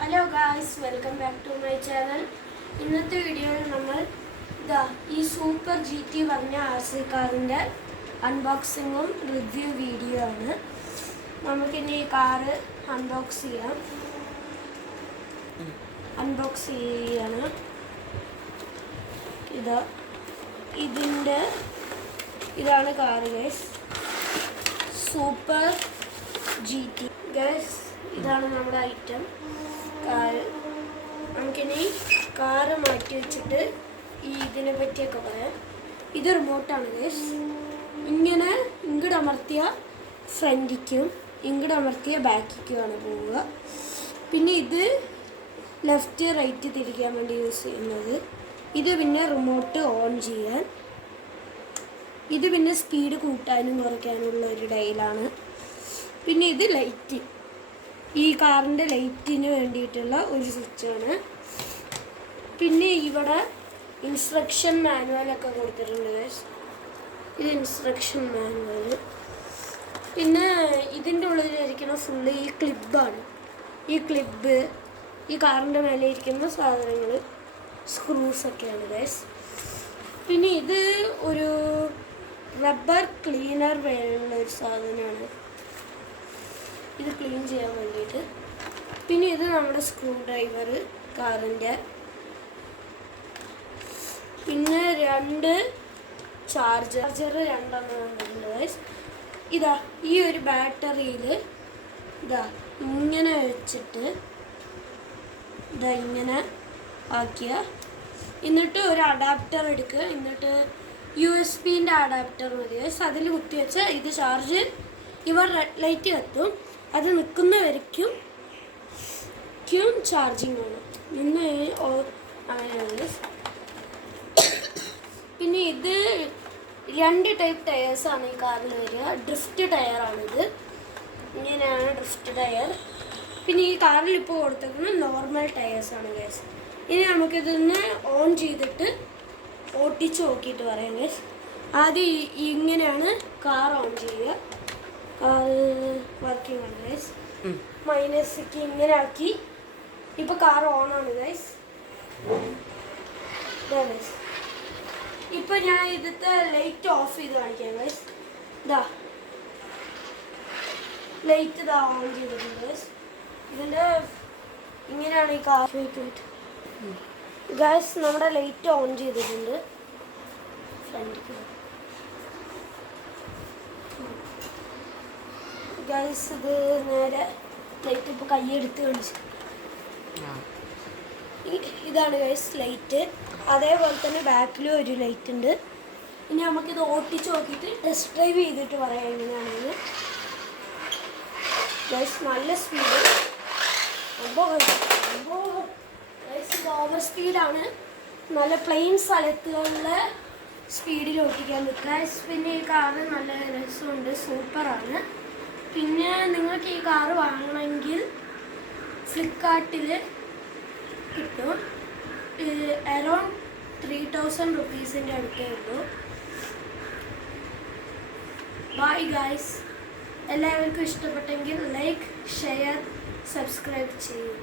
Hello guys, welcome back to my channel. ഇന്നത്തെ വീഡിയോയിൽ നമ്മൾ ഈ സൂപ്പർ GT പറഞ്ഞ RC കാറിൻ്റെ അൺബോക്സിങ്ങും റിവ്യൂ വീഡിയോ ആണ്. നമുക്കിനി ഈ കാറ് അൺബോക്സ് ചെയ്യണം. ഇതാണ് car guys, super GT guys. ഇതാണ് നമ്മുടെ ഐറ്റം കാറ്. നമുക്കിനി കാറ് മാറ്റി വെച്ചിട്ട് ഇതിനെ പറ്റിയൊക്കെ പറയാം. ഇത് റിമോട്ടാണ് ഗൈസ്. ഇങ്ങനെ ഇങ്ങോട്ട് അമർത്തിയ ഫ്രണ്ടിക്കും ഇങ്ങോട്ട് അമർത്തിയ ബാക്കിക്കുമാണ് പോവുക. പിന്നെ ഇത് ലെഫ്റ്റ് റൈറ്റ് തിരിക്കാൻ വേണ്ടി യൂസ് ചെയ്യുന്നത്. ഇത് പിന്നെ റിമോട്ട് ഓൺ ചെയ്യാൻ. ഇത് പിന്നെ സ്പീഡ് കൂട്ടാനും കുറയ്ക്കാനുള്ള ഒരു ഡയലാണ്. പിന്നെ ഇത് ലൈറ്റ്, ഈ കാറിൻ്റെ ലൈറ്റിന് വേണ്ടിയിട്ടുള്ള ഒരു സ്വിച്ചാണ്. പിന്നെ ഇവിടെ ഇൻസ്ട്രക്ഷൻ മാനുവലൊക്കെ കൊടുത്തിട്ടുണ്ട് ഗൈസ്. ഇത് ഇൻസ്ട്രക്ഷൻ മാനുവൽ. പിന്നെ ഇതിൻ്റെ ഉള്ളിലിരിക്കുന്ന ഫുള്ള് ഈ ക്ലിപ്പാണ്. ഈ ക്ലിപ്പ്, ഈ കാറിൻ്റെ മേലെ ഇരിക്കുന്ന സാധനങ്ങൾ, സ്ക്രൂസൊക്കെയാണ് ഗൈസ്. പിന്നെ ഇത് ഒരു റബ്ബർ ക്ലീനർ വേണ്ട ഒരു സാധനമാണ്, ഇത് ക്ലീൻ ചെയ്യാൻ വേണ്ടിയിട്ട്. പിന്നെ ഇത് നമ്മുടെ സ്ക്രൂ ഡ്രൈവർ കാറിൻ്റെ. പിന്നെ രണ്ട് ചാർജർ രണ്ടെണ്ണം വന്നിട്ടുണ്ട് ഗൈസ്. ഈ ഒരു ബാറ്ററിയിൽ ഇങ്ങനെ വെച്ചിട്ട് ഇങ്ങനെ ആക്കിയ, എന്നിട്ട് ഒരു അഡാപ്റ്റർ എടുക്കുക. എന്നിട്ട് USB-ൻ്റെ അഡാപ്റ്റർ മതി ഗൈസ്. അതിൽ കുത്തിവെച്ച് ഇത് ചാർജ്, റെഡ് ലൈറ്റ് കത്തും. അത് നിൽക്കുന്നവരേക്കും ചാർജിങ് ആണ്. അങ്ങനെയാണ്. പിന്നെ ഇത് രണ്ട് ടൈപ്പ് ടയേഴ്സാണ് ഈ കാറിൽ വരിക. ഡ്രിഫ്റ്റ് ടയറാണിത്, ഇങ്ങനെയാണ് ഡ്രിഫ്റ്റ് ടയർ. പിന്നെ ഈ കാറിൽ ഇപ്പോൾ കൊടുത്തേക്കുന്നത് നോർമൽ ടയേഴ്സാണ് ഗൈസ്. ഇനി നമുക്കിതൊന്ന് ഓൺ ചെയ്തിട്ട് ഓട്ടിച്ച് നോക്കിയിട്ട് പറയാം ഗൈസ്. ആദ്യം ഇങ്ങനെയാണ് കാർ ഓൺ ചെയ്യുക. കാറ് വർക്കിംഗ് ആണ് ഗൈസ്. -ക്ക് ഇങ്ങനെ ആക്കി. ഇപ്പോൾ കാർ ഓണാണ് ഗൈസ്. ഇപ്പം ഞാൻ ഇതിലത്തെ ലൈറ്റ് ഓഫ് ചെയ്ത് കാണിക്കാം ഗൈസ്. ലൈറ്റ് ഓൺ ചെയ്തിട്ടുണ്ട് ഗൈസ്. ഇതിൻ്റെ ഇങ്ങനെയാണ് ഈ കാർ ഗൈസ്. നമ്മുടെ ലൈറ്റ് ഓൺ ചെയ്തിട്ടുണ്ട്. ഫ്രണ്ടിക്ക് ഗൈസ്, ഇത് നേരെ ലൈറ്റ് ഇപ്പോൾ കൈയെടുത്ത് കാണിച്ചു. ഇതാണ് ഗൈസ് ലൈറ്റ്. അതേപോലെ തന്നെ ബാക്കിലും ഒരു ലൈറ്റ് ഉണ്ട്. ഇനി നമുക്കിത് ഓട്ടിച്ച് നോക്കിയിട്ട് ടെസ്റ്റ് ഡ്രൈവ് ചെയ്തിട്ട് പറയാം എങ്ങനെയാണെന്ന് ഗൈസ്. നല്ല സ്പീഡ്, ഗൈസ് ഇത് ഓവർ സ്പീഡാണ്. നല്ല പ്ലെയിൻ സ്ഥലത്തുകളിലെ സ്പീഡിൽ ഓട്ടിക്കാൻ പറ്റും ഗൈസ്. പിന്നെ ഈ കാറ് നല്ല രസമുണ്ട്, സൂപ്പറാണ്. പിന്നെ നിങ്ങൾക്ക് ഈ കാറ് വാങ്ങണമെങ്കിൽ ഫ്ലിപ്കാർട്ടിൽ കിട്ടും. അറൗണ്ട് 3000 റുപ്പീസിൻ്റെ അടുത്തേ ഉള്ളൂ. Bye guys. എല്ലാവർക്കും ഇഷ്ടപ്പെട്ടെങ്കിൽ ലൈക്ക്, ഷെയർ, സബ്സ്ക്രൈബ് ചെയ്യൂ.